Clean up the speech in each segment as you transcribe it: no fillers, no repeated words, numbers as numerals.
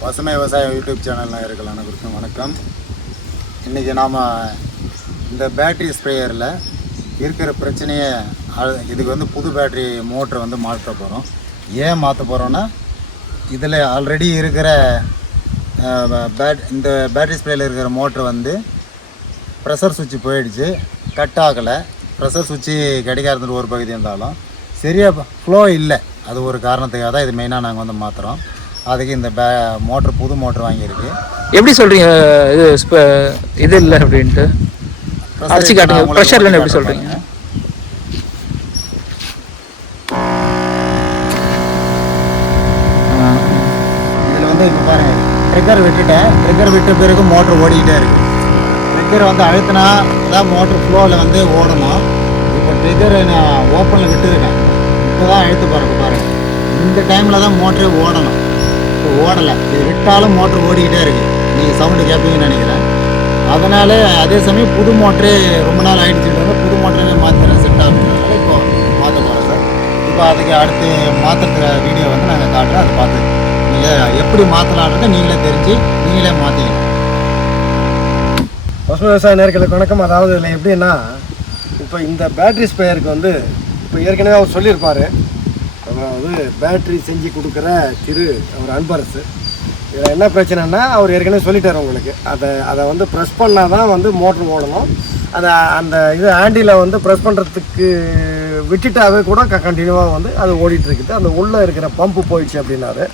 பசுமை விவசாயம் YouTube channel நேயர்கள் அனைவருக்கும் வணக்கம். இன்றைக்கி நாம் இந்த பேட்ரி ஸ்ப்ரேயரில் இருக்கிற பிரச்சனையை இதுக்கு வந்து புது பேட்ரி மோட்ரு வந்து மாற்ற போகிறோம். ஏன் மாற்ற போகிறோன்னா இதில் ஆல்ரெடி இருக்கிற இந்த பேட்ரி ஸ்ப்ரேயில் இருக்கிற மோட்ரு வந்து ப்ரெஷர் சுவிட்சு போயிடுச்சு, கட் ஆகலை. ப்ரெஷர் சுவிட்சு கிடைக்காதது ஒரு பகுதி இருந்தாலும் சரியாக ஃப்ளோ இல்லை. அது ஒரு காரணத்துக்காக தான் இது மெயினாக நாங்கள் வந்து மாற்றுறோம். அதுக்கு இந்த மோட்ரு புது மோட்ரு வாங்கியிருக்கு. எப்படி சொல்கிறீங்க இது இல்லை அப்படின்ட்டு அடிச்சு காட்டுங்க, ப்ரெஷர் இல்லைன்னு எப்படி சொல்கிறீங்க? இதில் வந்து இப்போ பாருங்கள், ட்ரிக்கர் விட்டுட்டேன். ட்ரிக்கர் விட்ட பிறகு மோட்ரு ஓடிக்கிட்டே இருக்குது. ட்ரிக்கர் வந்து அழுத்தினா தான் மோட்ரு ஃப்ளோவில் வந்து ஓடணும். இப்போ ட்ரிக்கர் நான் ஓப்பனில் விட்டுருக்கேன். இப்போ தான் அழுத்து பாருங்கள். இந்த டைமில் தான் மோட்டரே ஓடணும். இப்போ ஓடலை. இது விட்டாலும் மோட்ரு ஓடிக்கிட்டே இருக்குது. நீங்கள் சவுண்டு கேட்பீங்கன்னு நினைக்கிறேன். அதனால் அதே சமயம் புது மோட்டரே ரொம்ப நாள் ஆகிடுச்சுன்றது புது மோட்டரே மாற்றுறேன், செட் ஆகுதுனால இப்போ மாற்ற போகிறேன் சார். இப்போ அதுக்கு அடுத்து மாற்றுற வீடியோ வந்து நாங்கள் காட்டுறோம். அதை பார்த்து நீங்கள் எப்படி மாற்றலான்றதை நீங்களே தெரிஞ்சு நீங்களே மாற்றிக்கலாம். பசுமை விவசாய நேயர்களுக்கு வணக்கம். அதாவது இதில் எப்படின்னா, இப்போ இந்த பேட்ரி ஸ்ப்ரேயருக்கு வந்து இப்போ ஏற்கனவே அவர் சொல்லியிருப்பார். அதாவது பேட்ரி செஞ்சு கொடுக்குற அவர் அன்பரசு. இதில் என்ன பிரச்சனைனா, அவர் ஏற்கனவே சொல்லிட்டார் உங்களுக்கு. அதை வந்து ப்ரெஸ் பண்ணால் தான் வந்து மோட்ரு ஓடணும். அந்த இது ஹேண்டில் வந்து ப்ரெஸ் பண்ணுறதுக்கு விட்டுட்டாவே கூட கண்டினியூவாக வந்து அது ஓடிட்டுருக்குது. அந்த உள்ளே இருக்கிற பம்பு போயிடுச்சு அப்படின்னாரு.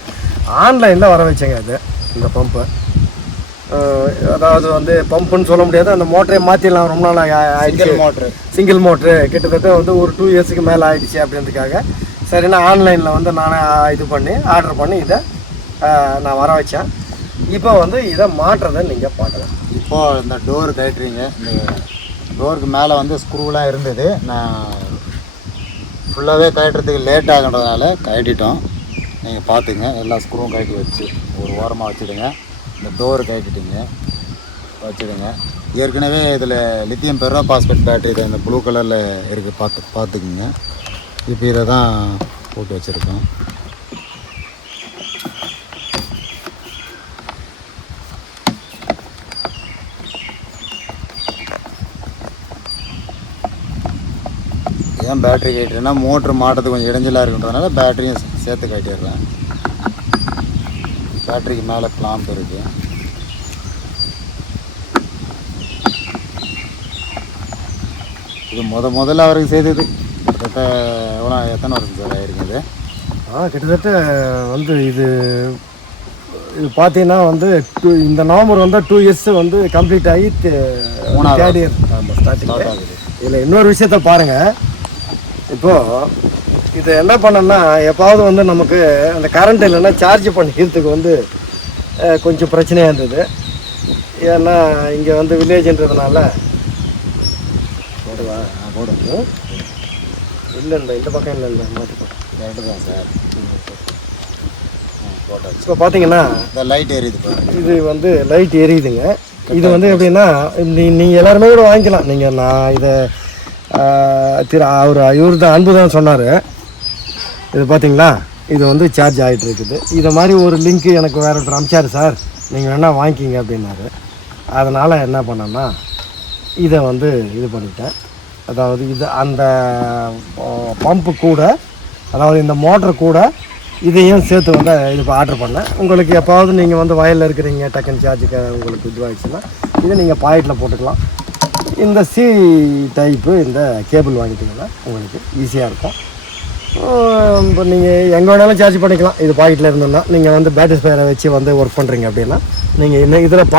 ஆன்லைனில் வர வச்சேங்க அது இந்த பம்பு. அதாவது வந்து பம்புன்னு சொல்ல முடியாது, அந்த மோட்டரே மாற்றிடலாம். ரொம்ப நாள் ஆயிடுச்சு. சிங்கிள் மோட்ரு கிட்டத்தட்ட வந்து ஒரு 2 இயர்ஸுக்கு மேலே ஆகிடுச்சு. அப்படின்றதுக்காக சரின்னா ஆன்லைனில் வந்து நானே இது பண்ணி ஆர்டர் பண்ணி இதை நான் வர வச்சேன். இப்போ வந்து இதை மாற்றுறதை நீங்கள் பார்க்கலாம். இப்போது இந்த டோர் கட்டுறீங்க. இந்த டோருக்கு மேலே வந்து ஸ்க்ரூலாம் இருந்தது. நான் ஃபுல்லாகவே கட்டுறதுக்கு லேட் ஆகுன்றதுனால கட்டிட்டோம். நீங்கள் பார்த்துங்க, எல்லா ஸ்க்ரூவும் கட்டி வச்சு ஒரு ஓரமாக வச்சுடுங்க. இந்த டோரு கட்டிட்டுங்க வச்சுடுங்க. ஏற்கனவே இதில் லித்தியம் பெரோ பாஸ்பேட் பேட்டரி இது இந்த ப்ளூ கலரில் இருக்குது, பார்த்துக்குங்க. இப்போ இதை தான் போட்டு வச்சுருக்கோம். ஏன் பேட்ரி கட்டிடுன்னா மோட்ரு மாட்டுறது கொஞ்சம் இடைஞ்சலாக இருக்குன்றதுனால பேட்டரியும் சேர்த்து கட்டிடுறேன். பேட்டரிக்கு மேலே கிளாம்ப் இருக்குது. இது முதல்ல அவருக்கு செய்தது கிட்டத்தட்ட எத்தனை வருஷம் சார் ஆகிருக்குது? கிட்டத்தட்ட வந்து இது பார்த்தீங்கன்னா வந்து இந்த நவம்பர் வந்து 2 இயர்ஸ் வந்து கம்ப்ளீட் ஆகி 3rd இயர் ஸ்டார்டிங் ஆகுது. இதில் இன்னொரு விஷயத்த பாருங்கள். இப்போது இது என்ன பண்ணோம்னா, எப்பாவது வந்து நமக்கு அந்த கரண்ட் இல்லைன்னா சார்ஜ் பண்ணிக்கிறதுக்கு வந்து கொஞ்சம் பிரச்சனையாக இருந்தது. ஏன்னா இங்கே வந்து வில்லேஜ்ன்றதுனால போடுங்க. இல்லை இந்த பக்கம் இல்லை மாற்றிப்போம். கரெக்டு தான் சார். இப்போ பார்த்தீங்கன்னா இந்த லைட் எரியுது. இது வந்து லைட் எரியுதுங்க. இது வந்து எப்படின்னா, நீங்கள் எல்லாருமே கூட வாங்கிக்கலாம். நீங்கள் நான் இதை இவர் தான் அன்பு தான் சொன்னார். இது பார்த்தீங்களா, இது வந்து சார்ஜ் ஆகிட்டு இருக்குது. இதை மாதிரி ஒரு லிங்க்கு எனக்கு வேறு ஒருத்தர் அனுப்பிச்சாரு. சார் நீங்கள் வேணால் வாங்கிக்கிங்க அப்படின்னாரு. அதனால் என்ன பண்ணேன்னா, இதை வந்து இது பண்ணிட்டேன். அதாவது இது அந்த பம்பு கூட, அதாவது இந்த மோட்ரு கூட இதையும் சேர்த்து வந்து இதுக்கு ஆர்டர் பண்ணேன். உங்களுக்கு எப்பாவது நீங்கள் வந்து வயலில் இருக்கிறீங்க, டக்குன்னு சார்ஜுக்கு உங்களுக்கு இதுவாகிடுச்சுன்னா இதை நீங்கள் பாக்கெட்டில் போட்டுக்கலாம். இந்த சி டைப்பு இந்த கேபிள் வாங்கிட்டீங்கன்னா உங்களுக்கு ஈஸியாக இருக்கும். இப்போ நீங்கள் எங்கே வேணாலும் சார்ஜ் பண்ணிக்கலாம். இது பாக்கெட்டில் இருந்தோம்னா நீங்கள் வந்து பேட்டரி ஸ்பேரை வச்சு வந்து ஒர்க் பண்ணுறீங்க அப்படின்னா நீங்கள் இன்னும் இதில்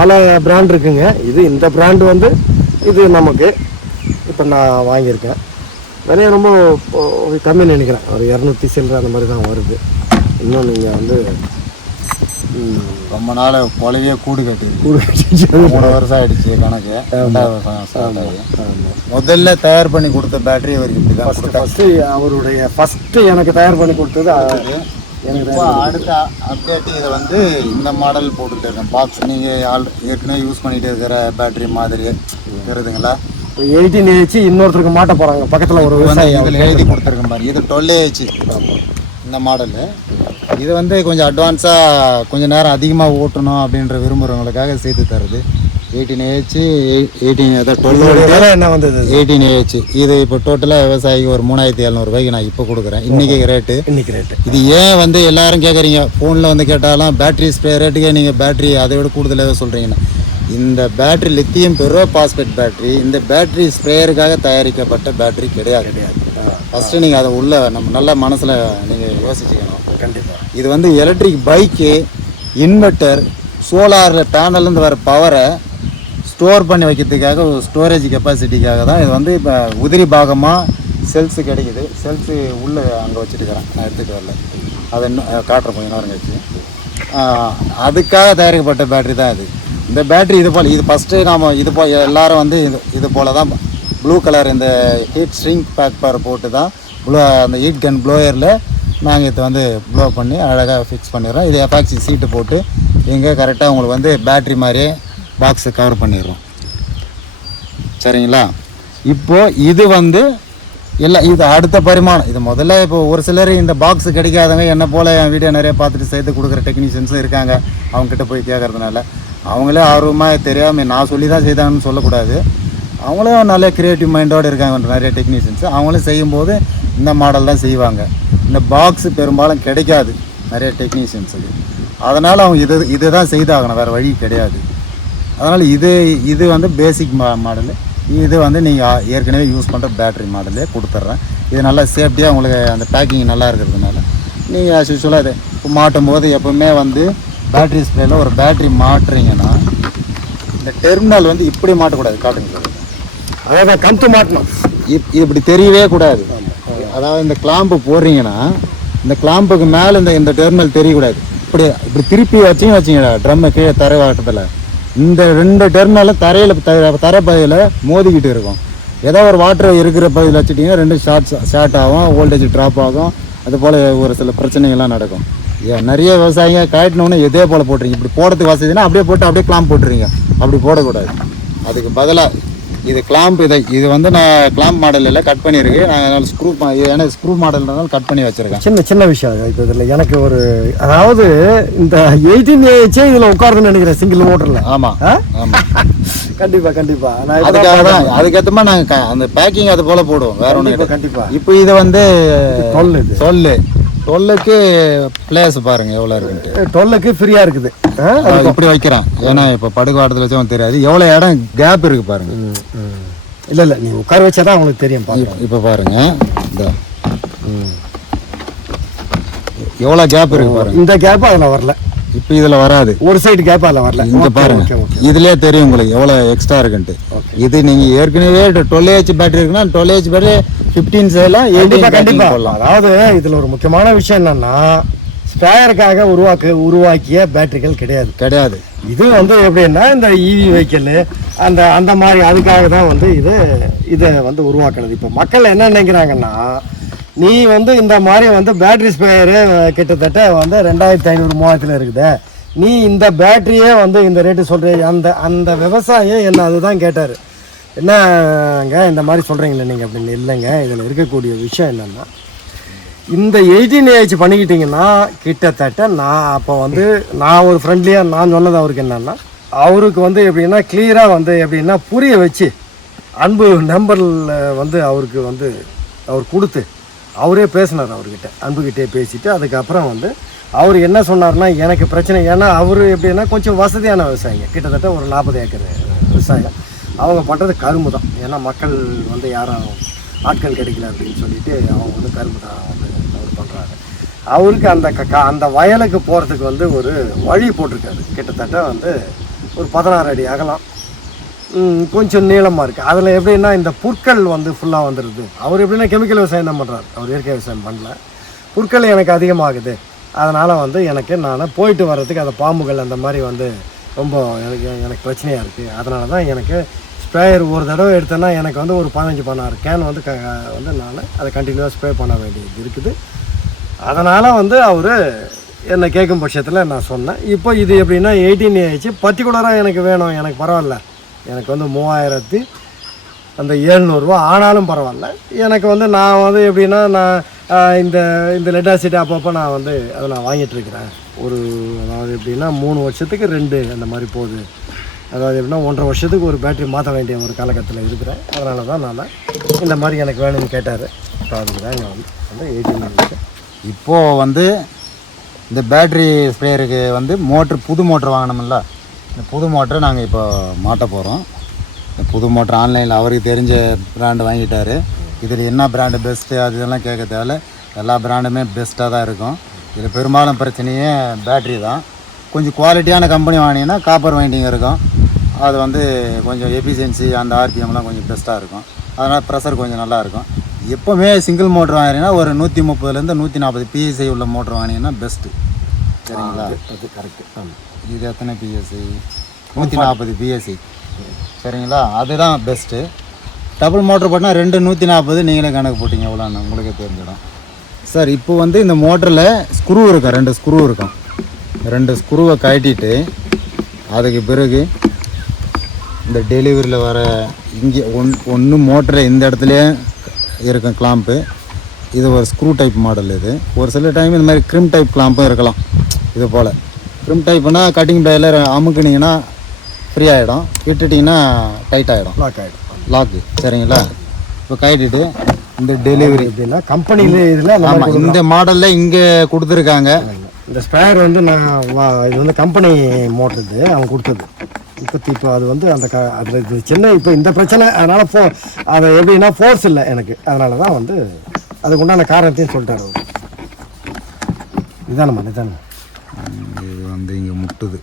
பல பிராண்ட் இருக்குங்க. இந்த பிராண்டு வந்து இது நமக்கு இப்போ நான் வாங்கியிருக்கேன். விலையை ரொம்ப கம்மின்னு நினைக்கிறேன். ஒரு 200 சில்லரை அந்த மாதிரி தான் வருது. இன்னும் நீங்கள் வந்து ரொம்ப நாள் கொலையே கூடு கட்டி 3 வருஷம் ஆகிடுச்சு கணக்கு. 2வது வருஷம் முதல்ல தயார் பண்ணி கொடுத்த பேட்டரி அவருக்கு இப்படி தான் ஃபஸ்ட்டு எனக்கு தயார் பண்ணி கொடுத்தது. இப்போ அடுத்த அப்டேட்டு இதை வந்து இந்த மாடல் போட்டுட்டு இருக்கேன். பாக்ஸ் நீங்கள் ஏற்கனவே யூஸ் பண்ணிகிட்டு இருக்கிற பேட்டரி மாதிரி இருக்குதுங்களா? 18 AH இன்னொருத்தருக்கு மாட்ட போகிறாங்க பக்கத்தில் ஒரு இதில் எழுதி கொடுத்துருக்கேன் பாரு. இது 12 AH இந்த மாடலு. இது வந்து கொஞ்சம் அட்வான்ஸாக கொஞ்சம் நேரம் அதிகமாக ஓட்டணும் அப்படின்ற விரும்புகிறவங்களுக்காக சேர்த்து தருது 18AH 18 அதான் 12 விலை என்ன வந்தது 18AH. இது இப்போ டோட்டலாக விவசாயிக்கு ஒரு 3700 ரூபாய்க்கு நான் இப்போ கொடுக்குறேன் இன்றைக்கி ரேட்டு. இது ஏன் வந்து எல்லாரும் கேட்குறீங்க ஃபோனில் வந்து கேட்டாலும் பேட்டரி ஸ்ப்ரே ரேட்டுக்கே நீங்கள் பேட்டரி அதை விட கூடுதல் ஏதோ சொல்கிறீங்கன்னா, இந்த battery lithium ferro phosphate battery இந்த பேட்டரி ஸ்ப்ரேயருக்காக தயாரிக்கப்பட்ட பேட்டரி கிடையாது. ஃபஸ்ட்டு நீங்கள் அதை உள்ள நம்ம நல்ல மனசில் நீங்கள் யோசிச்சுக்கணும். கண்டிப்பாக இது வந்து எலக்ட்ரிக் பைக்கு, இன்வெர்ட்டர், சோலாரில் பேனல்லேருந்து வர பவரை ஸ்டோர் பண்ணி வைக்கிறதுக்காக ஒரு ஸ்டோரேஜ் கெப்பாசிட்டிக்காக தான் இது வந்து இப்போ உதிரி பாகமாக செல்ஸு கிடைக்குது. செல்ஸு உள்ளே அங்கே வச்சுட்டுக்கிறேன், நான் எடுத்துகிட்டு வரல, அதை இன்னும் காட்டுறேன் கொஞ்சம் நேரம் கழிச்சு. அதுக்காக தயாரிக்கப்பட்ட பேட்டரி தான் இது. இந்த பேட்டரி இது போல் இது ஃபஸ்ட்டு நாம் இது போல் எல்லோரும் வந்து இது போல் தான் ப்ளூ கலர் இந்த ஹீட் ஸ்ட்ரிங் பேப்பர் போட்டு தான் அந்த ஹீட் கன் ப்ளோயரில் நாங்கள் இதை வந்து ப்ளோ பண்ணி அழகாக ஃபிக்ஸ் பண்ணிடுறோம். இது எஃபாக்சி சீட்டு போட்டு இங்கே கரெக்டாக உங்களுக்கு வந்து பேட்ரி மாதிரியே பாக்ஸை கவர் பண்ணிடுறோம். சரிங்களா? இப்போது இது வந்து எல்லாம் இது அடுத்த பரிமாணம். இது முதல்ல இப்போ ஒரு சிலர் இந்த பாக்ஸ் கிடைக்காதவங்க என்ன போல் என் வீடியோ நிறைய பார்த்துட்டு சேர்த்து கொடுக்குற டெக்னீஷியன்ஸும் இருக்காங்க. அவங்ககிட்ட போய் கேட்கறதுனால அவங்களே ஆர்வமாக தெரியாமல் நான் சொல்லி தான் செய்தாங்கன்னு சொல்லக்கூடாது. அவங்களும் நல்ல க்ரியேட்டிவ் மைண்டோடு இருக்காங்க நிறைய டெக்னீஷியன்ஸு. அவங்களும் செய்யும்போது இந்த மாடல் தான் செய்வாங்க. இந்த பாக்ஸு பெரும்பாலும் கிடைக்காது நிறைய டெக்னீஷியன்ஸுக்கு. அதனால் அவங்க இது தான் செய்தாகணும், வேறு வழி கிடையாது. அதனால் இது வந்து பேசிக் மாடலு. இது வந்து நீங்கள் ஏற்கனவே யூஸ் பண்ணுற பேட்ரி மாடலே கொடுத்துட்றேன். இது நல்லா சேஃப்டியாக உங்களுக்கு அந்த பேக்கிங் நல்லா இருக்கிறதுனால நீங்கள் ஆஸ் யூஸ்வலாக இது இப்போ மாட்டும் போது எப்போவுமே வந்து பேட்ரி ஸ்ப்ரேயில் ஒரு பேட்ரி மாட்டுறீங்கன்னா இந்த டெர்மினல் வந்து இப்படி மாட்டக்கூடாது. காட்டுங்க சார், அதாவது கம்பு மாட்டணும். இது இப்படி தெரியவே கூடாது. அதாவது இந்த கிளாம்பு போடுறீங்கன்னா இந்த கிளாம்புக்கு மேலே இந்த டெர்மினல் தெரியக்கூடாது. இப்படி திருப்பி வச்சிங்கடா ட்ரம்மை கீழே தரை வாட்டத்தில் இந்த 2 டெர்மினலும் தரை பகுதியில் மோதிக்கிட்டு இருக்கும். ஏதோ ஒரு வாட்டர் இருக்கிற பகுதியில் வச்சுட்டிங்கன்னா 2 ஷார்ட் ஆகும், வோல்டேஜ் ட்ராப் ஆகும். அது போல் ஒரு சில பிரச்சனைகள்லாம் நடக்கும். நிறைய விவசாயிங்க காட்டினோன்னு இதே போல் போட்டுறீங்க. இப்படி போடுறதுக்கு வசதினா அப்படியே போட்டு அப்படியே கிளாம்ப் போட்டுறீங்க. அப்படி போடக்கூடாது. அதுக்கு பதிலாக இது கிளாம்ப் இது வந்து நான் கிளாம்ப் மாடலில் கட் பண்ணியிருக்கு. நான் ஸ்க்ரூ ஏன்னா ஸ்க்ரூ மாடல்னாலும் கட் பண்ணி வச்சுருக்கேன். சின்ன விஷயம் இப்போ இதில் எனக்கு ஒரு அதாவது இந்த 18AH இதில் உட்காருதுன்னு நினைக்கிறேன் சிங்கிள் மோட்டரில். ஆமாம் ஆமாம் கண்டிப்பாக அதுக்காக தான் அதுக்கேற்ற மாதிரி நாங்கள் அந்த பேக்கிங் அது போல் போடுவோம். வேற ஒன்று கண்டிப்பாக. இப்போ இதை வந்து 12க்கு பிளேஸ் பாருங்க எவ்வளோ இருக்குன்ட்டு. 12க்கு ஃப்ரீயாக இருக்குது. இப்படி வைக்கிறான். ஏன்னா இப்போ படுகாட்டத்தில் வச்சவங்க தெரியாது எவ்வளோ இடம் கேப் இருக்குது பாருங்க. இல்லை நீ உட்கார வச்சா தான் உங்களுக்கு தெரியும். இப்போ பாருங்க இந்த எவ்வளோ கேப் இருக்கு பாருங்க. இந்த கேப் அதில் வரல. இப்போ இதில் வராது. ஒரு சைடு கேப் அதில் வரல. இங்கே பாருங்க, இதுலேயே தெரியும் உங்களுக்கு எவ்வளோ எக்ஸ்ட்ரா இருக்குன்ட்டு. இது நீங்கள் ஏற்கனவே 12AH பேட்டரி இருக்குன்னா 12AH பேட்டரி 15 செய்யலாம். கண்டிப்பாக. அதாவது இதில் ஒரு முக்கியமான விஷயம் என்னன்னா ஸ்பேயருக்காக உருவாக்கிய பேட்டரிகள் கிடையாது. இது வந்து எப்படின்னா இந்த இவி வெஹிக்கிள் அந்த மாதிரி அதுக்காக தான் வந்து இதை வந்து உருவாக்குறது. இப்போ மக்கள் என்ன நினைக்கிறாங்கன்னா, நீ வந்து இந்த மாதிரி வந்து பேட்டரி ஸ்பேயரு கிட்டத்தட்ட வந்து 2500-3000 இருக்குது, நீ இந்த பேட்டரியே வந்து இந்த ரேட்டு சொல்கிற அந்த விவசாயி என்ன அதுதான் கேட்டார். என்னங்க இந்த மாதிரி சொல்கிறீங்களே நீங்கள் அப்படின்னு. இல்லைங்க, இதில் இருக்கக்கூடிய விஷயம் என்னென்னா இந்த 18AH பண்ணிக்கிட்டிங்கன்னா கிட்டத்தட்ட நான் ஒரு ஃப்ரெண்ட்லியாக நான் சொன்னது அவருக்கு என்னென்னா, அவருக்கு வந்து எப்படின்னா கிளியராக வந்து எப்படின்னா புரிய வச்சு அன்பு நம்பரில் வந்து அவருக்கு வந்து அவர் கொடுத்து அவரே பேசினார். அவர்கிட்ட அன்புக்கிட்டே பேசிவிட்டு அதுக்கப்புறம் வந்து அவர் என்ன சொன்னார்னா, எனக்கு பிரச்சனை ஏன்னா அவர் எப்படின்னா கொஞ்சம் வசதியான விவசாயிங்க, கிட்டத்தட்ட ஒரு 40 ஏக்கர் விவசாயம். அவங்க பண்ணுறது கரும்பு தான். ஏன்னா மக்கள் வந்து யாரும் ஆட்கள் கிடைக்கல அப்படின்னு சொல்லிட்டு அவங்க வந்து கரும்பு தான் வந்து அவர் பண்ணுறாங்க. அவருக்கு அந்த வயலுக்கு போகிறதுக்கு வந்து ஒரு வழி போட்டிருக்காரு. கிட்டத்தட்ட வந்து ஒரு 16 அடி அகலம், கொஞ்சம் நீளமாக இருக்குது. அதில் எப்படின்னா இந்த புற்கள் வந்து ஃபுல்லாக வந்துடுது. அவர் எப்படின்னா கெமிக்கல் விவசாயம் தான் பண்ணுறாரு, அவர் இயற்கை விவசாயம் பண்ணல. புற்கள் எனக்கு அதிகமாகுது, அதனால் வந்து நான் போயிட்டு வர்றதுக்கு அந்த பாம்புகள் அந்த மாதிரி வந்து ரொம்ப எனக்கு பிரச்சனையாக இருக்குது. அதனால தான் எனக்கு ஸ்ப்ரேயர் ஒரு தடவை எடுத்தேன்னா எனக்கு வந்து ஒரு 15-16 கேன் வந்து நான் அதை கண்டினியூவாக ஸ்ப்ரே பண்ண வேண்டியது இருக்குது. அதனால் வந்து அவர் என்னை கேட்கும் பட்சத்தில் நான் சொன்னேன். இப்போ இது எப்படின்னா 18AH பர்டிகுலராக எனக்கு வேணும், எனக்கு பரவாயில்ல, எனக்கு வந்து 3700 ரூபா ஆனாலும் பரவாயில்ல. எனக்கு வந்து நான் வந்து எப்படின்னா இந்த இந்த லெட் ஆசிட் அப்பப்போ நான் வந்து அதை நான் வாங்கிட்டுருக்கிறேன். அதாவது எப்படின்னா 3 வருஷத்துக்கு 2 அந்த மாதிரி போகுது. அதாவது எப்படின்னா 1.5 வருஷத்துக்கு ஒரு பேட்ரி மாற்ற வேண்டிய ஒரு காலகட்டத்தில் இருக்கிறேன். அதனால தான் நான் இந்த மாதிரி எனக்கு வேணும்னு கேட்டார். இப்போ அதுக்கு தான் இங்கே வந்து 18 இப்போது வந்து இந்த பேட்ரி ஸ்ப்ரேயருக்கு வந்து புது மோட்ரு வாங்கினோம்ல, இந்த புது மோட்டரை நாங்கள் இப்போ மாட்ட போகிறோம். இந்த புது மோட்ரு ஆன்லைனில் அவருக்கு தெரிஞ்ச பிராண்டு வாங்கிட்டார். இதில் என்ன பிராண்டு பெஸ்ட்டு அது இதெல்லாம் கேட்க தேவையில்ல, எல்லா பிராண்டுமே பெஸ்ட்டாக தான் இருக்கும். இதில் பெரும்பாலும் பிரச்சனையே பேட்ரி தான். கொஞ்சம் குவாலிட்டியான கம்பெனி வாங்கினீங்கன்னா காப்பர் வைண்டிங் இருக்கும். அது வந்து கொஞ்சம் எஃபிஷியன்சி அந்த ஆர்பிஎம்லாம் கொஞ்சம் பெஸ்ட்டாக இருக்கும். அதனால் ப்ரெஷர் கொஞ்சம் நல்லாயிருக்கும். எப்போவுமே சிங்கிள் மோட்ரு வாங்கினீங்கன்னா ஒரு 130லேருந்து 140 பிஎஸ்ஐ உள்ள மோட்ரு வாங்கினீங்கன்னா பெஸ்ட்டு. சரிங்களா? அது கரெக்டு. இது எத்தனை பிஎஸ்ஐ? 140 பிஎஸ்ஐ. சரிங்களா? அதுதான் பெஸ்ட்டு. டபுள் மோட்ரு போட்டால் 140 நீங்களே கணக்கு போட்டிங்க எவ்வளோன்னு உங்களுக்கே தெரிஞ்சிடும். சார் இப்போ வந்து இந்த மோட்டரில் ஸ்க்ரூ இருக்கும், 2 ஸ்க்ரூ இருக்கும். 2 ஸ்க்ரூவை கழட்டிட்டு அதுக்கு பிறகு இந்த டெலிவரியில் வர இங்கே ஒன்று மோட்டரில் இந்த இடத்துலையே இருக்கும் கிளாம்ப்பு. இது ஒரு ஸ்க்ரூ டைப் மாடல். இது ஒரு சில டைம் இந்த மாதிரி க்ரிம் டைப் கிளாம்பும் இருக்கலாம். இது போல் க்ரிம் டைப்புனா கட்டிங் டயரில் அமுக்குனிங்கன்னா ஃப்ரீ ஆகிடும், விட்டுட்டிங்கன்னா டைட் ஆகிடும், லாக்கு. சரிங்களா? இப்போ கட்டிட்டு இந்த டெலிவரி எப்படின்னா கம்பெனியில் இதில் ஆமாம் இந்த மாடலில் இங்கே கொடுத்துருக்காங்க. இந்த ஸ்பேர் வந்து இது வந்து கம்பெனி மோட்டர், இது அவங்க கொடுத்தது. இப்போ அது வந்து அதில் இது சின்ன இப்போ இந்த பிரச்சனை, அதனால் அதை எப்படின்னா ஃபோர்ஸ் இல்லை எனக்கு. அதனால தான் வந்து அதுக்கு உண்டான காரணத்தையும் சொல்லிட்டார் அவர். இதானம்மா இதானே இது வந்து இங்கே முட்டுது.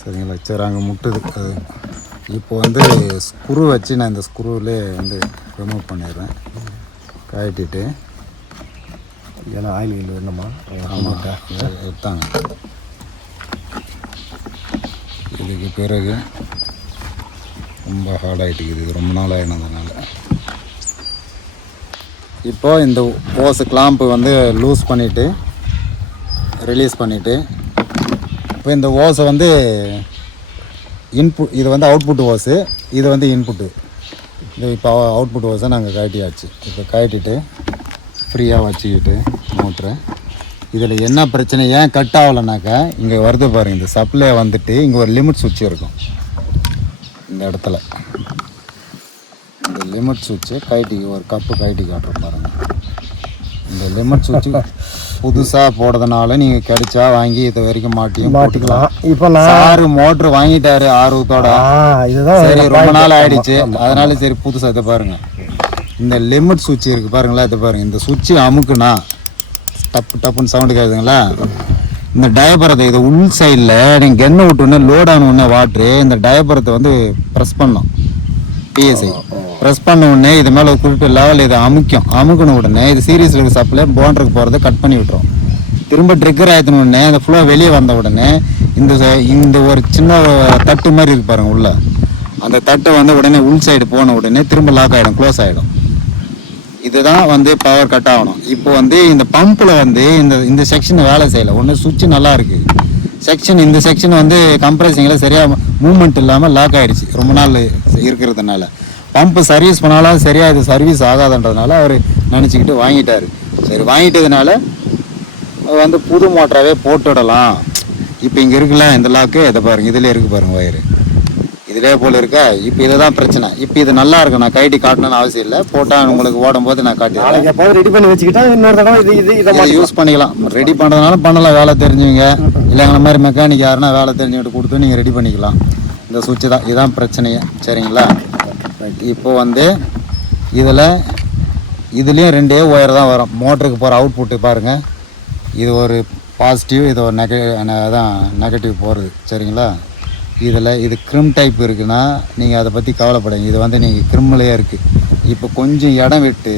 சரிங்களா? சரி, அங்கே முட்டுது. அது இப்போ வந்து ஸ்க்ரூ வச்சு நான் இந்த ஸ்க்ரூவிலே வந்து ரிமூவ் பண்ணிடுறேன். கழட்டிட்டு ஏன்னா ஆயில் வேணுமா? ஆமாம் எடுத்தாங்க. இதுக்கு பிறகு ரொம்ப ஹார்டாகிட்டுக்குது, இது ரொம்ப நாள் ஆகினதுனால. இப்போது இந்த ஓஸு கிளாம்பு வந்து லூஸ் பண்ணிவிட்டு ரிலீஸ் பண்ணிவிட்டு இப்போ இந்த ஓஸை வந்து இது வந்து அவுட்புட் ஓஸு, இது வந்து இன்புட்டு. இது இப்போ அவுட்புட் ஓஸை நாங்கள் கழட்டியாச்சு. இப்போ கழட்டிட்டு ஃப்ரீயாக வச்சுக்கிட்டு மோட்ரு இதில் என்ன பிரச்சனை ஏன் கட் ஆகலைனாக்கா இங்கே வருது பாருங்கள், இந்த சப்ளை வந்துட்டு இங்கே ஒரு லிமிட் சுவிட்ச் இருக்கும். இந்த இடத்துல இந்த லிமிட் சுவிட்சு ஒரு கப்பு கழட்டி காட்டுறோம் பாருங்கள். இந்த லிமிட் சுவிட்சு புதுசாக போடுறதுனால நீங்கள் கிடைச்சா வாங்கி இது வரைக்கும் மாட்டிக்கலாம். இப்போ நான் மோட்ரு வாங்கிட்டாரு ஆர்வத்தோட. சரி, ரொம்ப நாள் ஆயிடுச்சு, அதனால சரி புதுசாக இதை பாருங்கள். இந்த லிமிட் சுவிட்ச் இருக்குது பாருங்களா, இதை பாருங்கள். இந்த சுவிட்சு அமுக்குனா டப்பு டப்புன்னு சவுண்டு கேட்குதுங்களா? இந்த டயபரத்தை இது உள் சைடில் நீங்கள் எண்ணெய் விட்டோன்னே லோட் ஆனவுடனே வாட்ரு இந்த டயபரத்தை வந்து ப்ரெஸ் பண்ணோம். பிஎஸ்ஐ ப்ரெஸ் பண்ண உடனே இது மேலே ஒரு குறிப்பிட்ட லெவல் இதை அமுக்கின உடனே இது சீரியஸில் இருக்க சப்ளை போண்டருக்கு போகிறத கட் பண்ணி விட்டுரும். திரும்ப ட்ரிக்கர் ஆகின உடனே அந்த ஃப்ளோ வெளியே வந்த உடனே இந்த ஒரு சின்ன தட்டு மாதிரி இருக்கு பாருங்கள் உள்ள, அந்த தட்டை வந்து உடனே உள் சைடு போன உடனே திரும்ப லாக் ஆகிடும், க்ளோஸ் ஆகிடும். இதுதான் வந்து பவர் கட் ஆகணும். இப்போ வந்து இந்த பம்பில் வந்து இந்த செக்ஷன் வேலை செய்யலை. ஒன்று சுவிட்சு நல்லா இருக்குது, இந்த செக்ஷன் வந்து கம்ப்ரெஸிங்கில் சரியாக மூவ்மெண்ட் இல்லாமல் லாக் ஆகிடுச்சு ரொம்ப நாள் இருக்கிறதுனால. பம்பு சர்வீஸ் பண்ணாலும் சரியாக இது சர்வீஸ் ஆகாதுன்றதுனால அவர் நினச்சிக்கிட்டு வாங்கிட்டார். சரி, வாங்கிட்டதுனால வந்து புது மோட்டராகவே போட்டுவிடலாம். இப்போ இங்கே இருக்குல்ல இந்த லாக்கு, இதை பாருங்கள், இதிலே இருக்குது பாருங்கள் வயரு, இதிலே போல் இருக்கா. இப்போ இதுதான் பிரச்சனை. இப்போ இது நல்லா இருக்கும், நான் கைட்டி காட்டணும்னு அவசியம் இல்லை, போட்டால் உங்களுக்கு ஓடும்போது நான் காட்டி ரெடி பண்ணி வச்சுக்கிட்டா இன்னொரு தடவை இதை யூஸ் பண்ணிக்கலாம். ரெடி பண்ணுறதுனாலும் பண்ணலாம், வேலை தெரிஞ்சுங்க. இல்லைங்கிற மாதிரி மெக்கானிக் யாருன்னா வேலை தெரிஞ்சுக்கிட்டு கொடுத்து நீங்கள் ரெடி பண்ணிக்கலாம். இந்த சுவிட்சு தான், இதுதான் பிரச்சனையே. சரிங்களா? இப்போ வந்து இதுலேயும் 2 ஒயர் தான் வரும். மோட்டருக்கு போகிற அவுட்புட்டு பாருங்கள், இது ஒரு பாசிட்டிவ், இது ஒரு நெகட்டிவ் போகிறது. சரிங்களா? இது க்ரிம் டைப் இருக்குன்னா நீங்கள் அதை பற்றி கவலைப்படுங்க. இது வந்து நீங்கள் க்ரிம்லேயே இருக்குது. இப்போ கொஞ்சம் இடம் விட்டு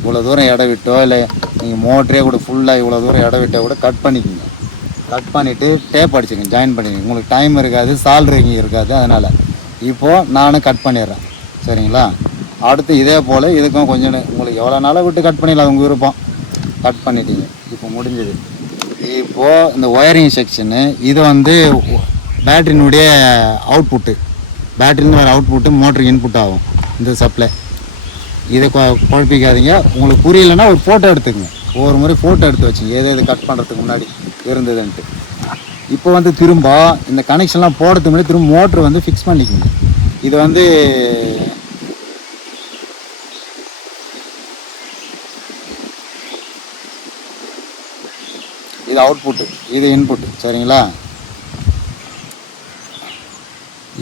இவ்வளோ தூரம் இடம் விட்டோ இல்லை நீங்கள் மோட்டரே கூட ஃபுல்லாக இவ்வளோ தூரம் இடம் விட்டோ கூட கட் பண்ணிக்கோங்க. கட் பண்ணிவிட்டு டேப் அடிச்சுங்க, ஜாயின் பண்ணிக்கோங்க. உங்களுக்கு டைம் இருக்காது, சால்ட்ரிங் இருக்காது. அதனால் இப்போது நானும் கட் பண்ணிடுறேன். சரிங்களா? அடுத்து இதே போல் இதுக்கும் கொஞ்சம் உங்களுக்கு எவ்வளோ நாளாக விட்டு கட் பண்ணிடலாம், உங்கள் விருப்பம். கட் பண்ணிட்டீங்க, இப்போ முடிஞ்சது. இப்போது இந்த ஒயரிங் செக்ஷனு இது வந்து பேட்டரியினுடைய அவுட்புட்டு, பேட்டரின்னு வர அவுட்புட்டு மோட்டருக்கு இன்புட் ஆகும். இந்த சப்ளை இதை குழப்பிக்காதீங்க. உங்களுக்கு புரியலைன்னா ஒரு ஃபோட்டோ எடுத்துக்கங்க. ஒவ்வொரு முறை ஃபோட்டோ எடுத்து வச்சுங்க எது கட் பண்ணுறதுக்கு முன்னாடி இருந்ததுன்ட்டு. இப்போ வந்து திரும்ப இந்த கனெக்ஷன்லாம் போடுறதுக்கு முன்னாடி திரும்ப மோட்ரு வந்து ஃபிக்ஸ் பண்ணிக்கோங்க. இது வந்து இது அவுட்புட்டு, இது இன்புட்டு. சரிங்களா?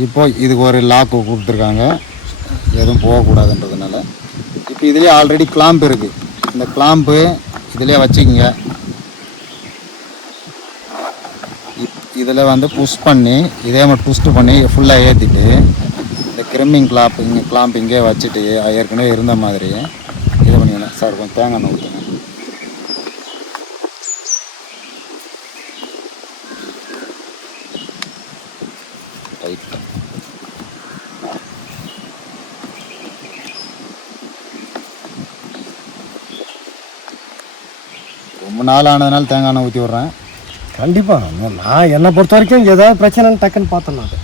இப்போ இதுக்கு ஒரு லாக்கு கொடுத்துருக்காங்க எதுவும் போகக்கூடாதுன்றதுனால. இப்போ இதுலேயே ஆல்ரெடி கிளாம்ப் இருக்குது. இந்த கிளாம்ப்பு இதிலே வச்சுக்கோங்க. இதில் வந்து புஷ் பண்ணி இதே மாதிரி ட்விஸ்ட் பண்ணி ஃபுல்லாக ஏற்றிட்டு இந்த கிரிம்மிங் கிளாம்ப் இங்கே வச்சுட்டு ஏற்கனவே இருந்த மாதிரி இது பண்ணிடணும். சார் கொஞ்சம் தேங்காய் எண்ணெய் ஊற்றுங்க. ரைட். ரொம்ப நாள் ஆனதுனால தேங்காய் எண்ணெய் ஊற்றி விட்றேன். கண்டிப்பாக நான் என்னை பொறுத்த வரைக்கும் ஏதாவது பிரச்சனைன்னு டக்குன்னு பார்த்தேன் அது.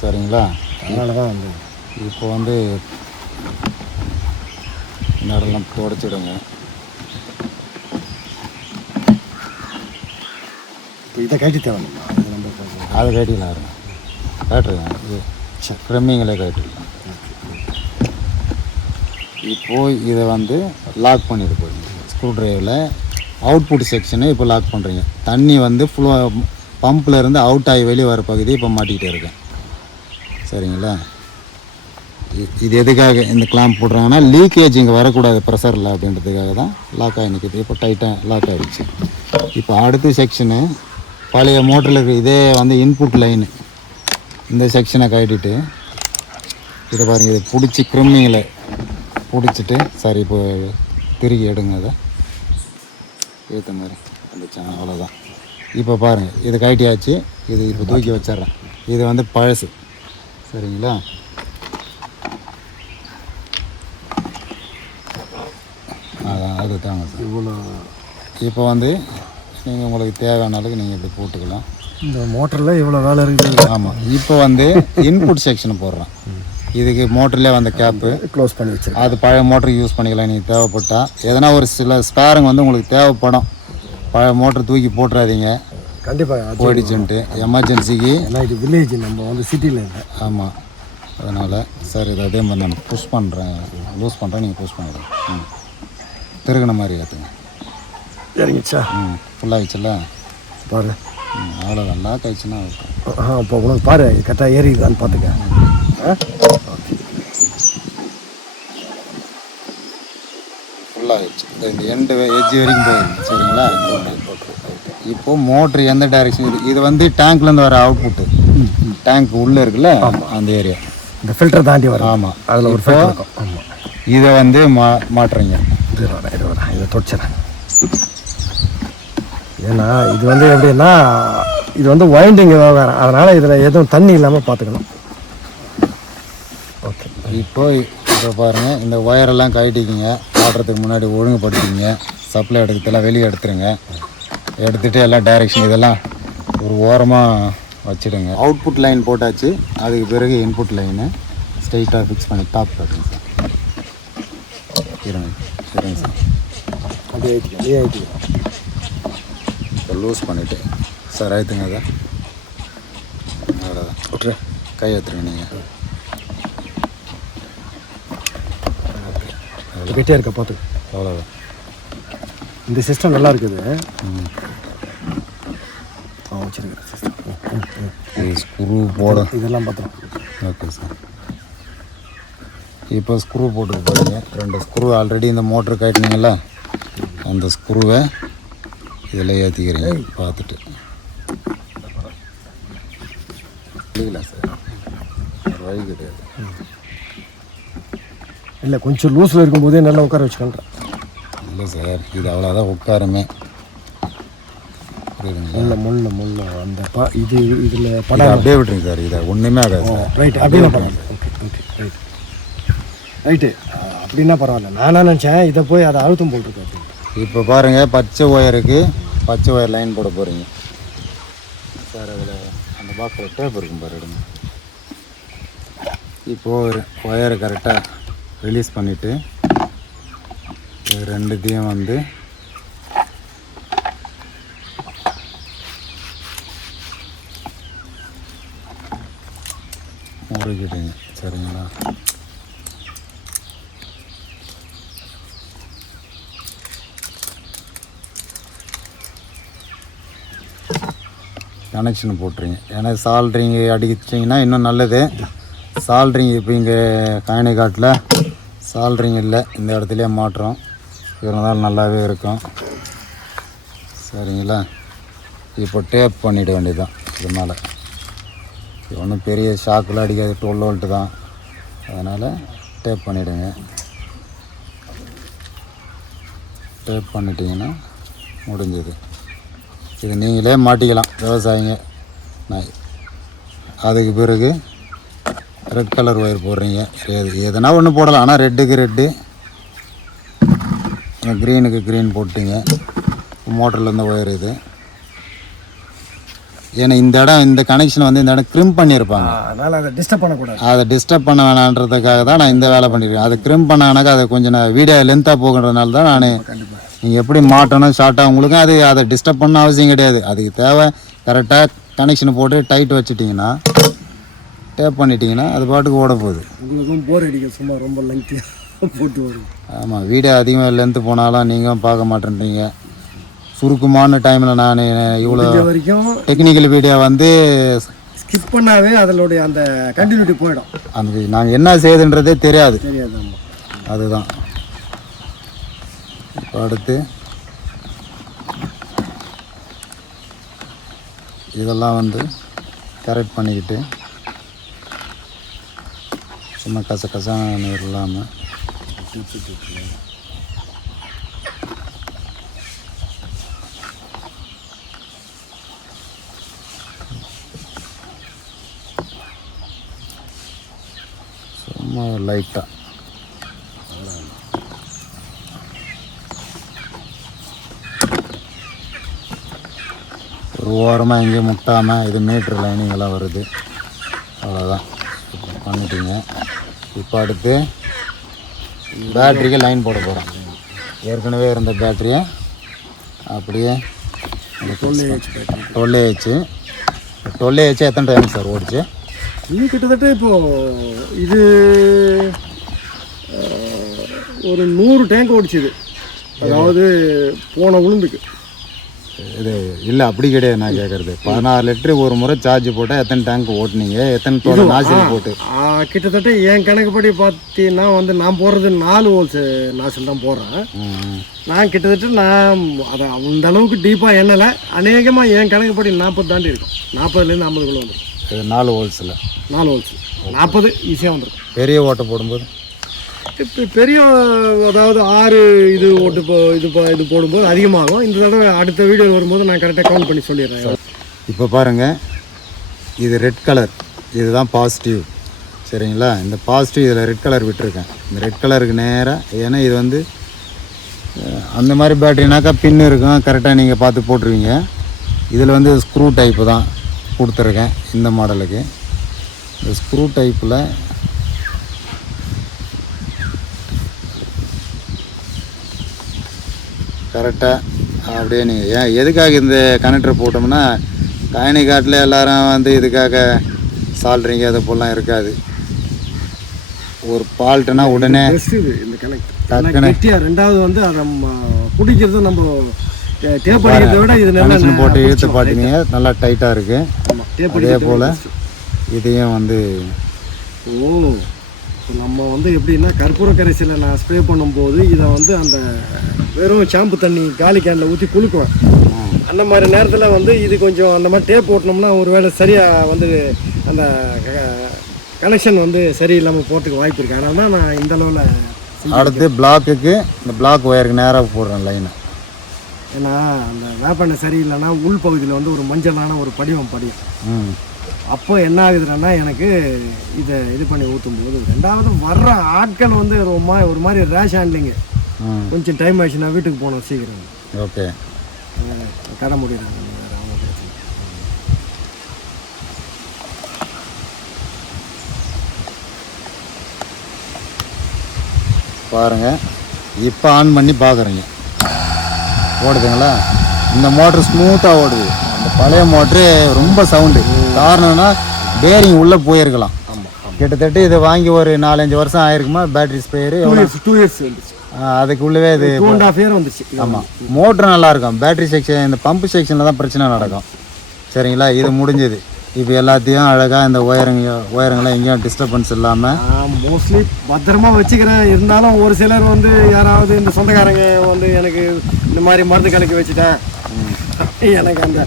சரிங்களா? அதனால தான் வந்து இப்போ வந்து இந்த இடம்லாம் துடைச்சிடுங்க. இப்போ இதை கழிச்சு தேவையில்லைம்மா, அது நம்ம அதை கட்டிக்கலாம் இருங்க. கேட்டுருங்க. இது ஃப்ரெம்மிங்கில் கட்டிடலாம். இப்போது இதை வந்து லாக் பண்ணிட்டு போகிறீங்க. ஸ்க்ரூ ட்ரைவரில் அவுட்புட் செக்ஷனை இப்போ லாக் பண்ணுறீங்க. தண்ணி வந்து பம்பில் இருந்து அவுட் ஆகி வெளியே வர பகுதி இப்போ மாட்டிக்கிட்டே இருக்கேன். சரிங்களா? இது எதுக்காக இந்த கிளாம்ப் போடுறாங்கன்னா லீக்கேஜ் இங்கே வரக்கூடாது ப்ரெஷரில் அப்படின்றதுக்காக தான் லாக் ஆகி நிற்கிது. இப்போ டைட்டாக லாக் ஆகிடுச்சு. இப்போ அடுத்த செக்ஷனு பழைய மோட்டரில் இருக்கிற இதே வந்து இன்புட் லைனு. இந்த செக்ஷனை கட்டிட்டு இதை பாருங்கள், இதை பிடிச்சி கிரிம்மிங்கில் பிடிச்சிட்டு சரி இப்போ திருகி எடுங்க. அதை ஏற்ற மாதிரி வந்துச்சு. அவ்வளோதான். இப்போ பாருங்கள், இது கட்டியாச்சு. இது இப்போ தூக்கி வச்சிட்றேன். இது வந்து பழசு. சரிங்களா? அதான் அது தாங்க சார். இவ்வளோ இப்போ வந்து நீங்கள் உங்களுக்கு தேவையான அளவுக்கு நீங்கள் இப்படி போட்டுக்கலாம். இந்த மோட்டரில் இவ்வளோ வேலை இருக்குது. ஆமாம். இப்போ வந்து இன்புட் செக்ஷன் போடுறேன். இதுக்கு மோட்டர்லேயே வந்த கேப்பு க்ளோஸ் பண்ணி வச்சு அது பழைய மோட்டருக்கு யூஸ் பண்ணிக்கலாம். நீங்கள் தேவைப்பட்டால் எதனா ஒரு சில ஸ்பேருங்க வந்து உங்களுக்கு தேவைப்படும். பழைய மோட்டர் தூக்கி போட்டுறாதீங்க கண்டிப்பாக போயிடுச்சுன்ட்டு எமர்ஜென்சிக்கு. ஏன்னா இது வில்லேஜ், நம்ம வந்து சிட்டியில் இல்லை. ஆமாம். அதனால் சார் இது அதே மாதிரி நான் புஷ் பண்ணுறேன், லூஸ் பண்ணுறேன், நீங்கள் புஷ் பண்ணிடுங்க. திருகின மாதிரி ஏற்றுங்க. இறங்கிச்சா? ஃபுல்லாகிடுச்சுல்ல பாரு. அவ்வளோதான். லாக் ஆயிடுச்சுன்னா இப்போ உனக்கு பாரு கரெக்டாக ஏறிதான்னு பார்த்துக்க. ஃபுல்லாகிடுச்சு. இந்த எண்டு எட்ஜ் வரைக்கும் போயிடுது. சரிங்களா? இப்போது மோட்ரு எந்த டைரெக்ஷன் இது வந்து டேங்க்லேருந்து வர அவுட்புட்டு. டேங்க் உள்ளே இருக்குல்ல அந்த ஏரியா, இந்த ஃபில்டர் தாண்டி வரும். ஆமாம். அதில் ஒரு ஃபில்டர் இருக்கும். ஆமாம். இதை வந்து மாட்டுறீங்க. இதை தொடச்சிடறேன். ஏன்னா இது வந்து எப்படின்னா இது வந்து வைண்டிங் விவகாரம். அதனால் இதில் எதுவும் தண்ணி இல்லாமல் பார்த்துக்கணும். ஓகே. இப்போ பாருங்கள், இந்த ஒயரெல்லாம் கட்டிக்கிங்க. ஆடுறதுக்கு முன்னாடி ஒழுங்குபடுத்திங்க. சப்ளை எடுக்கிறதெல்லாம் வெளியே எடுத்துருங்க. எடுத்துகிட்டு எல்லாம் டைரெக்ஷன் இதெல்லாம் ஒரு ஓரமாக வச்சுடுங்க. அவுட்புட் லைன் போட்டாச்சு. அதுக்கு பிறகு இன்புட் லைனு ஸ்ட்ரைட்டாக ஃபிக்ஸ் பண்ணி டாப் கட்டுங்க சார். சரிங்க சார். அப்படியே ஏற்றிக்கலாம். இப்போ லூஸ் பண்ணிவிட்டு சார் ஆயிடுத்துங்க. அதை அவ்வளோதான். விட்டுரு. கை எடுத்துருங்க நீங்கள். கெட்டியாக இருக்க பார்த்து. அவ்வளோதான். இந்த சிஸ்டம் நல்லா இருக்குது. வச்சுருக்கிறேன் சிஸ்டம். ஸ்க்ரூ போட இதெல்லாம் பார்த்துருவோம். Okay sir. இப்போ ஸ்க்ரூ போட்டு பாருங்க. 2 ஸ்க்ரூ ஆல்ரெடி இந்த மோட்ரு கட்டினீங்களா, அந்த ஸ்க்ரூவை இதில் ஏற்றிக்கிறீங்க. பார்த்துட்டு இல்லைங்களா சார்? வழி கிடையாது. இல்லை, கொஞ்சம் லூஸில் இருக்கும்போதே நல்லா உட்கார வச்சுக்கன்றேன். இல்லை சார், இது அவ்வளோதான் உட்காருமே. புரியுதுங்களா? முள்ள அந்த இது இதில் படம் அப்படியே விட்டுருங்க சார். இதை ஒன்றுமே ஆகாது சார். ரைட். அப்படியே பரவாயில்ல. Okay okay right right. அப்படின்னா பரவாயில்ல. நானாக நினச்சேன் இதை போய் அதை அழுத்தம் போட்டிருக்கேன் அப்படின்னு. இப்போ பாருங்கள், பச்சை ஒயருக்கு பச்சை ஒயர் லைன் போட போகிறீங்க சார். அதில் அந்த பாக்ஸில் டேப் இருக்கும் பாரு, எடுங்க. இப்போது ஒயரை கரெக்டாக ரிலீஸ் பண்ணிவிட்டு இது ரெண்டுத்தையும் வந்து முறுக்கிடுங்க. சரிங்களா? கனெக்ஷன் போட்டுருங்க. ஏன்னா சால்ட்ரிங் அடிச்சிங்கன்னா இன்னும் நல்லது. சால்ட்ரிங் இப்போ இங்கே காயினிகாட்டில் சால்ட்ரிங் இல்லை, இந்த இடத்துலையே மாட்டுறோம். இருந்தாலும் நல்லாவே இருக்கும். சரிங்களா? இப்போ டேப் பண்ணிட வேண்டியதுதான். இது மேலே இது ஒன்றும் பெரிய ஷாக்கில் அடிக்காது, 12 வோல்ட்டு தான். அதனால் டேப் பண்ணிவிடுங்க. டேப் பண்ணிட்டீங்கன்னா முடிஞ்சது. இது நீங்களே மாட்டிக்கலாம் விவசாயிங்க. அதுக்கு பிறகு ரெட் கலர் ஒயர் போடுறீங்க. எதனா ஒன்று போடலாம். ஆனால் ரெட்டுக்கு ரெட்டு, க்ரீனுக்கு க்ரீன் போட்டிங்க. மோட்டரில் இருந்த ஒயர் இது. ஏன்னா இந்த இடம், இந்த கனெக்ஷன் வந்து இந்த இடம் க்ரிம் பண்ணியிருப்பாங்க. அதனால் அதை டிஸ்டர்ப் பண்ணக்கூடாது. அதை டிஸ்டர்ப் பண்ண வேணான்றதுக்காக தான் நான் இந்த வேலை பண்ணியிருக்கேன். அதை க்ரிம் பண்ணானாக்கா அதை கொஞ்சம் நான் வீடியோ லென்த்தாக போகுன்றதுனால தான் நான் நீங்கள் எப்படி மாட்டணும் ஷார்ட்டாக உங்களுக்கும் அதை டிஸ்டர்ப் பண்ண அவசியம் கிடையாது. அதுக்கு தேவை கரெக்டாக கனெக்ஷனை போட்டு டைட் வச்சுட்டிங்கன்னா, டேப் பண்ணிட்டீங்கன்னா அது பாட்டுக்கு ஓட போகுது. உங்களுக்கும் போர் அடிக்க சும்மா ரொம்ப லென்த்தியாக போட்டு வரும். ஆமாம், வீடியோ அதிகமாக லென்த்து போனாலும் நீங்களும் பார்க்க மாட்டேன்றீங்க. சுருக்கமான டைமில் நான் இவ்வளோ வரைக்கும் டெக்னிக்கல் வீடியோ வந்து ஸ்கிப் பண்ணாவே அதனுடைய அந்த கண்டினியூட்டி போயிடும். அந்த நாங்கள் என்ன செய்யுதுன்றதே தெரியாது. அதுதான். இப்போ அடுத்து இதெல்லாம் வந்து கரெக்ட் பண்ணிக்கிட்டு சும்மா கசகசான இல்லாமல் சும்மா லைட்டாக ஒரு ஓரமாக எங்கேயும் முட்டாமல் இது மீட்ரு லைனிங்கெல்லாம் வருது. அவ்வளோதான் பண்ணிட்டீங்க. இப்போ அடுத்து பேட்ரிக்கு லைன் போட போகிறோம். ஏற்கனவே இருந்த பேட்ரியை அப்படியே 12 ஏஹெச் எத்தனை டைம் சார் ஓடிச்சு? இது கிட்டத்தட்ட இப்போது இது ஒரு 100 டேங்க் ஓடிச்சுது. அதாவது போன உளுந்துக்கு இது இல்லை, அப்படி கிடையாது. நான் கேட்குறது 16 லிட்டரு ஒரு முறை சார்ஜ் போட்டால் எத்தனை டேங்க் ஓட்டுனீங்க, எத்தனை தோட நாசில் போட்டு? கிட்டத்தட்ட என் கணக்குப்படி பார்த்தீங்கன்னா வந்து நான் போடுறது 4 வோல்ட்ஸ் நாசில் தான் போடுறேன். நான் கிட்டத்தட்ட நான் அதை அந்த அளவுக்கு டீப்பாக எண்ணலை. அநேகமாக என் கணக்குப்படி 40 தாண்டி இருக்கும். 40லேருந்து 50 வந்துடும். இது 4 வோல்ட்ஸில் 4 வோல்ட்ஸ் 40 ஈஸியாக வந்துடும். பெரிய ஓட்டை போடும்போது இப்போ பெரிய அதாவது 6 இது ஓட்டு இது போடும்போது அதிகமாகும். இந்த தடவை அடுத்த வீடியோ வரும்போது நான் கரெக்டாக கவுண்ட் பண்ணி சொல்லிடுறேன். இப்போ பாருங்கள், இது ரெட் கலர், இதுதான் பாசிட்டிவ். சரிங்களா? இந்த பாசிட்டிவ் இதில் ரெட் கலர் விட்டுருக்கேன். இந்த ரெட் கலருக்கு நேராக, ஏன்னா இது வந்து அந்த மாதிரி பேட்டரினாக்கா பின்னு இருக்கும், கரெக்டாக நீங்கள் பார்த்து போட்டுருவீங்க. இதில் வந்து ஸ்க்ரூ டைப்பு தான் கொடுத்துருக்கேன் இந்த மாடலுக்கு. இந்த ஸ்க்ரூ டைப்பில் கரெக்டாக அப்படியே நீங்கள் எதுக்காக இந்த கனெக்டர் போட்டோம்னா, காயினிகாட்டில் எல்லோரும் வந்து இதுக்காக சால்ட்ரிங்க அது போலாம் இருக்காது. ஒரு ஃபால்ட்டுனா உடனே இந்த கனெக்ட் ரெண்டாவது வந்து அதை பிடிக்கிறது நம்ம டேப் பண்ணிக்கிறத விட இது கனெக்ஷன் போட்டு இழுத்து பார்த்தீங்க, நல்லா டைட்டாக இருக்குது. அதே போல் இதையும் வந்து நம்ம வந்து எப்படின்னா கற்பூர கரைசலை நான் ஸ்ப்ரே பண்ணும்போது இதை வந்து அந்த வெறும் ஷாம்பு தண்ணி காலி கேனில் ஊற்றி குளுக்குவேன். அந்த மாதிரி நேரத்தில் வந்து இது கொஞ்சம் அந்த மாதிரி டேப் போட்டோம்னா ஒரு வேளை சரியாக வந்து அந்த கனெக்ஷன் வந்து சரியில்லாமல் போகிறதுக்கு வாய்ப்பு இருக்குது. அதனால தான் நான் இந்த அளவில் அடுத்து பிளாக்குக்கு இந்த பிளாக் ஒயருக்கு நேராக போடுறேன் லைனை. ஏன்னா அந்த வேப்பெண்ணெய் சரியில்லைன்னா உள் பகுதியில் வந்து ஒரு மஞ்சளான ஒரு படிவம். அப்போ என்ன ஆகுதுன்னா எனக்கு இதை இது பண்ணி ஊற்றும் போது, ரெண்டாவது வர்ற ஆட்கள் வந்து ஒரு மாதிரி ரேஷ் ஹேண்ட்லிங்கு. கொஞ்சம் டைம் ஆயிடுச்சுன்னா வீட்டுக்கு போனோம் சீக்கிரம். ஓகே, கடை முடியறாங்க. பாருங்கள், இப்போ ஆன் பண்ணி பார்க்குறீங்க ஓடுதுங்களா? இந்த மோட்ரு ஸ்மூத்தாக ஓடுது. அந்த பழைய மோட்ரு ரொம்ப சவுண்டு. காரணம்னா பேரிங் உள்ளே போயிருக்கலாம். கிட்டத்தட்ட இதை வாங்கி ஒரு 4-5 வருஷம் ஆயிருக்குமா? பேட்டரி ஸ்பேரு 2 இயர்ஸ் வந்துச்சு. அதுக்குள்ளவே இது 2.5 இயர் வந்துச்சு. ஆமாம், மோட்ரு நல்லா இருக்கும். பேட்டரி செக்ஷன் இந்த பம்பு செக்ஷனில் தான் பிரச்சனை நடக்கும். சரிங்களா? இது முடிஞ்சது. இப்போ எல்லாத்தையும் அழகாக இந்த ஒயருங்களாம் எங்கேயும் டிஸ்டர்பன்ஸ் இல்லாமல் மோஸ்ட்லி பத்திரமா வச்சுக்கிறேன். இருந்தாலும் ஒரு சிலர் வந்து யாராவது இந்த சொந்தக்காரங்க வந்து எனக்கு இந்த மாதிரி மருந்து கலக்கி வச்சுட்டேன், எனக்கு அந்த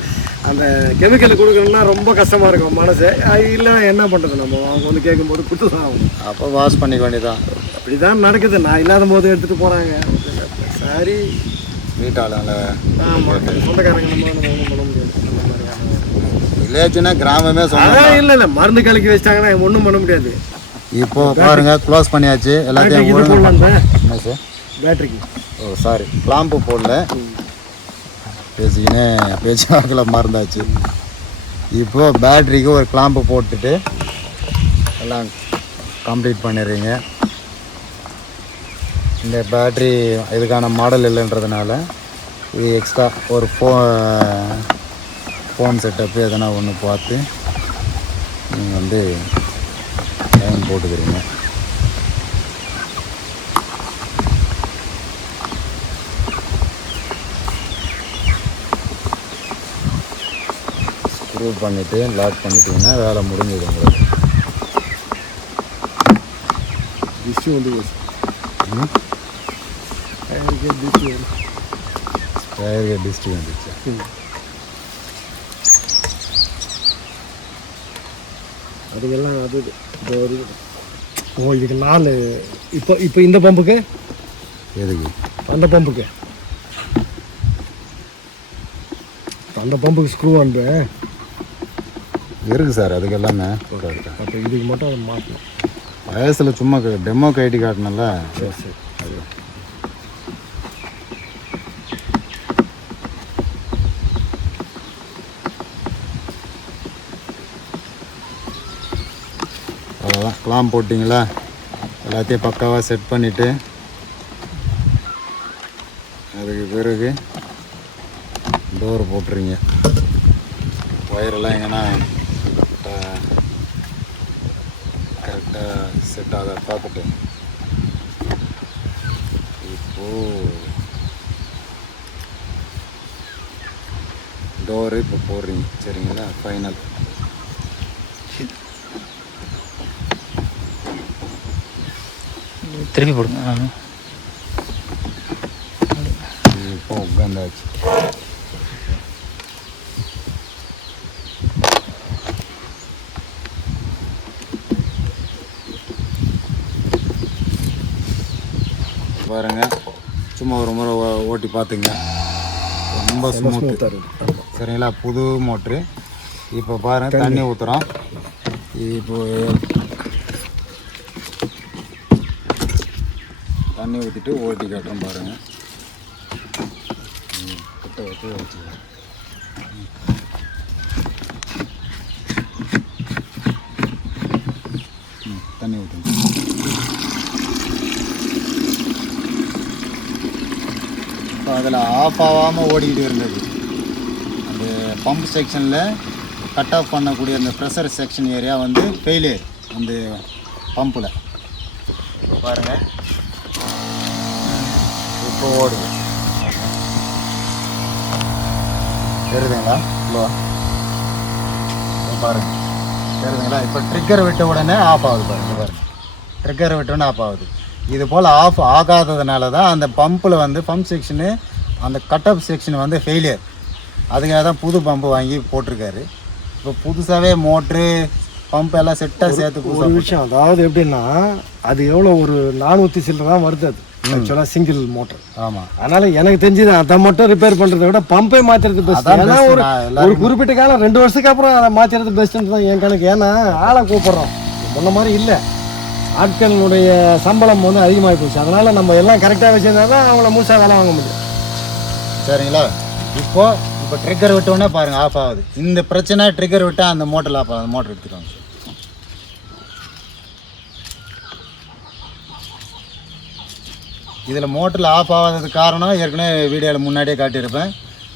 அந்த கெமிக்கல் கொடுக்கணும்னா ரொம்ப கஷ்டமாக இருக்கும் மனசு. இல்லை என்ன பண்ணுறது, நம்ம அவங்க வந்து கேட்கும்போது கொடுத்து தான் ஆகும். அப்போ வாஷ் பண்ணிக்க வேண்டியதான். அப்படி தான் நடக்குது. நான் இல்லாத போது எடுத்துகிட்டு போகிறாங்க. சரி, வீட்டாளங்கள ஆமாம், சொந்தக்காரங்க நம்ம ஒன்றும் பண்ண முடியாது. அந்த மாதிரி வில்லேஜ்னா கிராமமே சொன்னாங்க. இல்லை மருந்து கலக்கி வச்சிட்டாங்கன்னா ஒன்றும் பண்ண முடியாது. இப்போ பாருங்க, க்ளோஸ் பண்ணியாச்சு எல்லாத்தையும். என்ன சார்? பேட்டரிக்கு சாரி, கிளாம்பு போடல, பேசிக்கினே பேச்சாக்கில் மறந்தாச்சு. இப்போது பேட்ரிக்கு ஒரு கிளாம்பு போட்டுட்டு எல்லாம் கம்ப்ளீட் பண்ணிடுறீங்க. இந்த பேட்ரி இதுக்கான மாடல் இல்லைன்றதுனால இது எக்ஸ்ட்ரா ஒரு ஃபோன் செட்டப்பு எதனா ஒன்று பார்த்து நீங்கள் வந்து லைன் போட்டுக்கிறீங்க. ஸ்க்ரூ பண்ணிவிட்டு லாக் பண்ணிட்டீங்கன்னா வேலை முடிஞ்சது. உங்களுக்கு டிஷ்யூ வந்து டயருக்கு டிஸ்ட்ரி வந்துச்சு. அதுக்கெல்லாம் அது இதுக்கு 4. இப்போ இந்த பம்புக்கு எதுக்கு? அந்த பம்புக்கு ஸ்க்ரூ அனுப்பு இருக்குது சார். அதுக்கு எல்லாமே அப்போ இதுக்கு மட்டும் அதை மாற்றணும். வயசில் சும்மா டெமோ கைட்டி காட்டணும்ல. சரி அது அவ்வளோதான். கிளாம் போட்டிங்களா? எல்லாத்தையும் பக்காவாக செட் பண்ணிவிட்டு அதுக்கு பிறகு டோர் போட்டுறீங்க. ஒயரெல்லாம் எங்கன்னா கரெக்டாக செட் ஆக பார்த்துட்டு இப்போது டோரு இப்போ போடுறீங்க. சரிங்களா? ஃபைனல். திருப்பி போடுங்க. இப்போ உட்காந்தாச்சு. பாருங்க, சும்மா ஒரு முறை ஓட்டி பார்த்துங்க. ரொம்ப ஸ்மூத்து. சரிங்களா? புது மோட்ரு. இப்போ பாருங்கள், தண்ணி ஊற்றுறோம். இப்போ தண்ணி ஊற்றிட்டு ஓட்டி காட்டுறோம் பாருங்கள். கிட்ட வச்சு வச்சுக்கலாம். தண்ணி ஊற்றுங்க. இப்போ அதில் ஆஃப் ஆகாமல் ஓடிக்கிட்டு இருந்தது. அந்த பம்ப் செக்ஷனில் கட் ஆஃப் பண்ணக்கூடிய அந்த ப்ரெஷர் செக்ஷன் ஏரியா வந்து ஃபெயிலியர் அந்த பம்பில். இப்போ பாருங்கள், இப்போ ஓடுது. தெரியுதுங்களா? ஹலோ, பாருங்கள், தெரியுதுங்களா? இப்போ ட்ரிக்கர் விட்ட உடனே ஆஃப் ஆகுது. பாருங்கள், ட்ரிக்கர் விட்ட உடனே ஆஃப் ஆகுது. இது போல் ஆஃப் ஆகாததுனால தான் அந்த பம்பில் வந்து பம்ப் செக்ஷனு அந்த கட் ஆஃப் செக்ஷன் வந்து ஃபெயிலியர். அதுக்காக தான் புது பம்பு வாங்கி போட்டிருக்காரு. இப்போ புதுசாகவே மோட்ரு பம்ப் எல்லாம் செட்டாக சேர்த்து ஒரு விஷயம். அதாவது எப்படின்னா, அது எவ்வளோ ஒரு 400 சில்லரை தான் வருது. அது ஆக்சுவலாக சிங்கிள் மோட்டர். ஆமாம். அதனால் எனக்கு தெரிஞ்சது அதை மட்டும் ரிப்பேர் பண்ணுறதை விட பம்பே மாற்றுறது பெஸ்ட். ஏன்னா ஒரு குறிப்பிட்ட காலம் 2 வருஷத்துக்கு அப்புறம் அதை மாற்றுறது பெஸ்ட்டுன்னு தான் என் கணக்கு. ஏன்னா ஆளை கூப்பிட்றோம், முன்ன மாதிரி இல்லை. ஆட்களினுடைய சம்பளம் வந்து அதிகமாகி போச்சு. அதனால் நம்ம எல்லாம் கரெக்டாக வச்சுருந்தா தான் அவங்கள முழுசாக வேலை வாங்க முடியும். சரிங்களா? இப்போ ட்ரிக்கர் விட்டோன்னே பாருங்கள் ஆஃப் ஆகுது. இந்த பிரச்சனை ட்ரிக்கர் விட்டால் அந்த மோட்டரில் ஆஃப் ஆகுது. மோட்டர் எடுத்துக்கோங்க. இதில் மோட்டரில் ஆஃப் ஆகாததுக்கு காரணம் ஏற்கனவே வீடியோவில் முன்னாடியே காட்டியிருப்பேன்.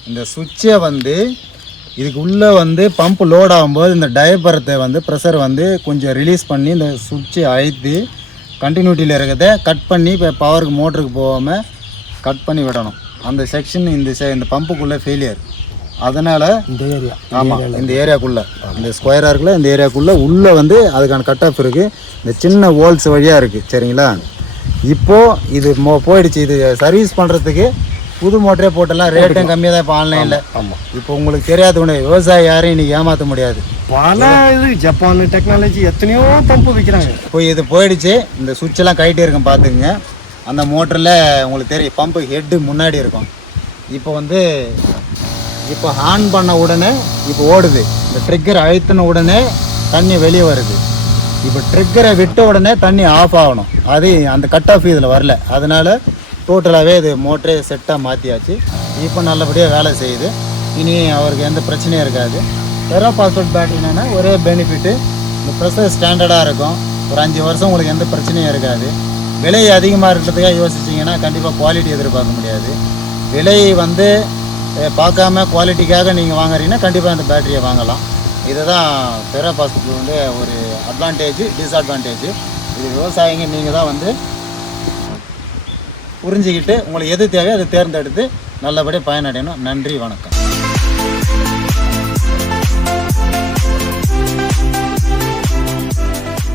இந்த சுவிட்சை வந்து இதுக்கு உள்ளே வந்து பம்பு லோட் ஆகும்போது இந்த டயபரத்தை வந்து ப்ரெஷர் வந்து கொஞ்சம் ரிலீஸ் பண்ணி இந்த சுவிட்சை அழுத்தி கண்டினியூட்டியில் இருக்கிறத கட் பண்ணி இப்போ பவருக்கு மோட்டருக்கு போகாமல் கட் பண்ணி விடணும். அந்த செக்ஷன் இந்த பம்புக்குள்ளே ஃபெயிலியர். அதனால் இந்த ஏரியா ஆமாம் இந்த ஏரியாக்குள்ளே இந்த ஸ்கொயராக இருக்குல்ல இந்த ஏரியாக்குள்ளே உள்ளே வந்து அதுக்கான கட் ஆஃப் இருக்குது. இந்த சின்ன ஹோல்ஸ் வழியாக இருக்குது. சரிங்களா? இப்போது இது போயிடுச்சு. இது சர்வீஸ் பண்ணுறதுக்கு புது மோட்டரே போட்டெல்லாம் ரேட்டும் கம்மியாக தான் இப்போ ஆன்லைனில். ஆமாம். இப்போ உங்களுக்கு தெரியாத ஒன்று, விவசாயி யாரையும் இன்றைக்கி ஏமாற்ற முடியாது. பல இது ஜப்பான் டெக்னாலஜி எத்தனையோ பம்பு விற்கிறாங்க. இப்போ இது போயிடுச்சு. இந்த சுவிட்செல்லாம் கைட்டே இருக்கும் பார்த்துக்குங்க. அந்த மோட்டரில் உங்களுக்கு தெரியும் பம்பு ஹெட்டு முன்னாடி இருக்கும். இப்போ வந்து இப்போ ஆன் பண்ண உடனே இப்போ ஓடுது. இந்த ட்ரிக்கர் அழுத்தின உடனே தண்ணி வெளியே வருது. இப்போ ட்ரிக்கரை விட்ட உடனே தண்ணி ஆஃப் ஆகணும். அது அந்த கட் ஆஃப் இதில் வரல. அதனால் டோட்டலாகவே இது மோட்டரே செட்டாக மாற்றியாச்சு. இப்போ நல்லபடியாக வேலை செய்யுது. இனி அவருக்கு எந்த பிரச்சனையும் இருக்காது. ஃபெரோ பாஸ்பேட் பேட்டரினா ஒரே பெனிஃபிட்டு, இந்த ப்ரெஷர் ஸ்டாண்டர்டாக இருக்கும். ஒரு 5 வருஷம் உங்களுக்கு எந்த பிரச்சனையும் இருக்காது. விலை அதிகமாக இருக்கிறதுக்காக யோசிச்சிங்கன்னா கண்டிப்பாக குவாலிட்டி எதிர்பார்க்க முடியாது. விலை வந்து பார்க்காம குவாலிட்டிக்காக நீங்கள் வாங்குறீங்கன்னா கண்டிப்பாக அந்த பேட்டரியை வாங்கலாம். இதுதான் ஃபெரோ பாஸ்பேட் வந்து ஒரு அட்வான்டேஜ், டிஸ்அட்வான்டேஜ். இது விவசாயிங்க நீங்கள் தான் வந்து புரிஞ்சுக்கிட்டு உங்களுக்கு எது தேவையோ அதை தேர்ந்தெடுத்து நல்லபடியாக பயனடையணும். நன்றி, வணக்கம்.